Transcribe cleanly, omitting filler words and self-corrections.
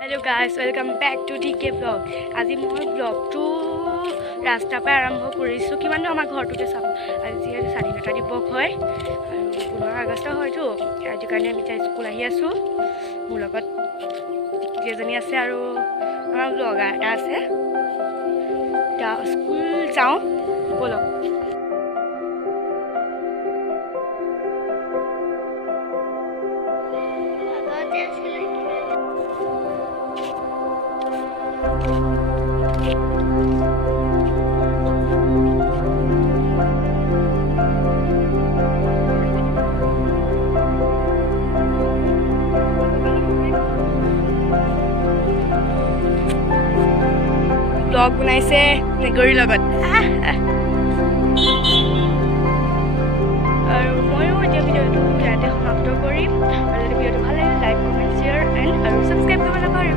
Hello guys, welcome back to DK vlog. আজি মই ব্লগটো ৰাস্তাৰ পৰা আৰম্ভ কৰিছোঁ। কিমান আমাৰ ঘৰটোতে চাব। আজি স্বাধীনতা দিৱস হয় আৰু 15 আগষ্ট হয়তো। সেইটো কাৰণে আমি এতিয়া স্কুল আহি আছোঁ। মোৰ লগত কেইজনী আছে আৰু আমাৰ ব্লগাৰ এটা আছে। এতিয়া স্কুল যাওঁ ব'লক। ব্লগ বনাইছে মেকুৰীৰ লগত আৰু ময়ো এতিয়া ভিডিঅ'টো ইয়াতে সমাপ্ত কৰিম আৰু যদি ভিডিঅ'টো ভাল লাগে লাইক কমেণ্ট শ্বেয়াৰ এণ্ড আৰু ছাবস্ক্ৰাইব কৰিব নাপাহৰিব।